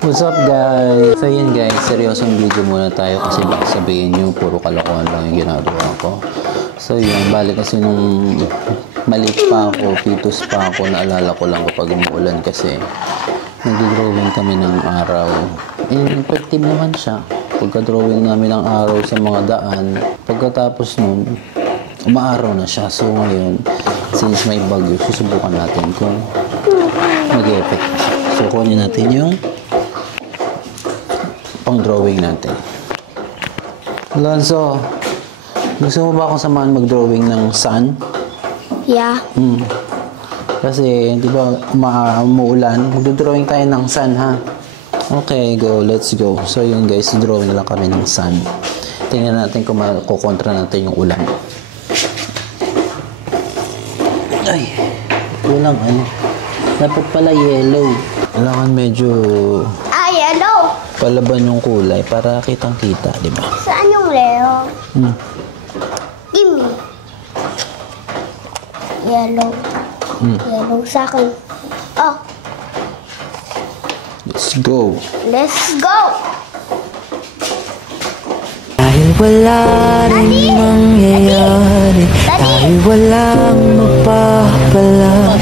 What's up guys? So yun guys, seryosong video muna tayo kasi baka sabihin nyo puro kalokohan lang yung ginagawa ko. So yun, bali kasi nung maliit pa ako, pitos pa ako, naalala ko lang kapag umuulan kasi nag-drawing kami ng araw. Effective naman siya. Pagka-drawing namin ng araw sa mga daan, pagkatapos nun, umaaraw na siya. So ngayon, since may bagyo, susubukan natin kung mag-effect na siya. So kunin natin yung pang-drawing natin. Alonso, gusto mo ba akong samahan mag-drawing ng sun? Yeah. Kasi, di ba, umuulan, mag-drawing tayo ng sun, ha? Okay, go. Let's go. So, yun guys, drawing lang kami ng sun. Tingnan natin kung makukontra natin yung ulan. Ay, walang ano. Dapat pala yellow. Kailangan medyo Yellow. palaban yung kulay para kitang-kita, di ba? Saan yung Leo? Gimme. Yellow. Yellow sa akin. Oh, Let's go. let's go! Dahil wala rin mangyayari, dahil walang mapapala,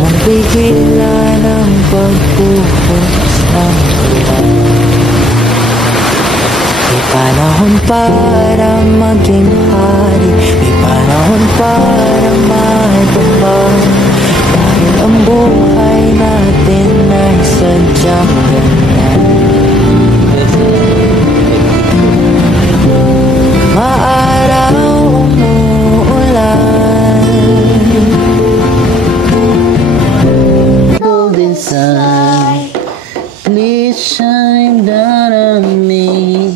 magbigila ng pagbubukas ng ulan. May panahon para maging hari, may panahon para maibabang, dahil ang buhay natin ay sadyang ganyan. Maaraw umuulan, Golden sun, please shine down on me,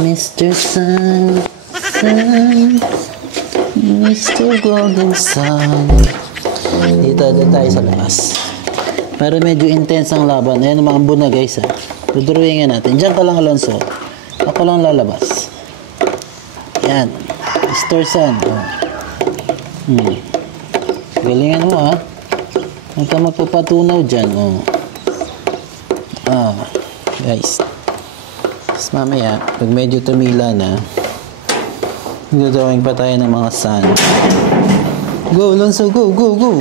Mr. Sun, Mr. Golden Sun. Dito tayo sa labas. Pero medyo intense ang laban. Ayan, umaambon na guys, ha. Dudrawingan natin. Diyan ka lang, Alonso. Ako lang lalabas. Yan. Mr. Sun. Galingan mo, ha. Huwag ka magpapatunaw dyan. Guys. Tapos mamaya, pag medyo tumila na, drawing pa tayo ng mga sun. Go, Alonso. Go, go, go.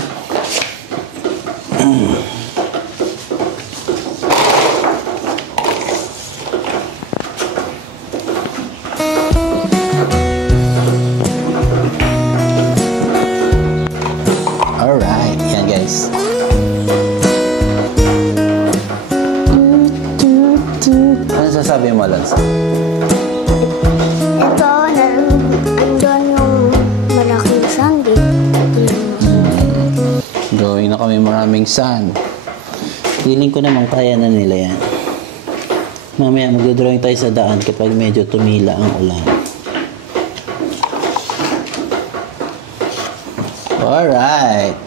Alright, yan guys. Ano sasabi mo, Alonso? Ito, andun yung malaking sandi. Drawing na kami maraming sun. Feeling ko naman kaya na nila yan. Mamaya magdodrawing tayo sa daan kapag medyo tumila ang ulan. Alright.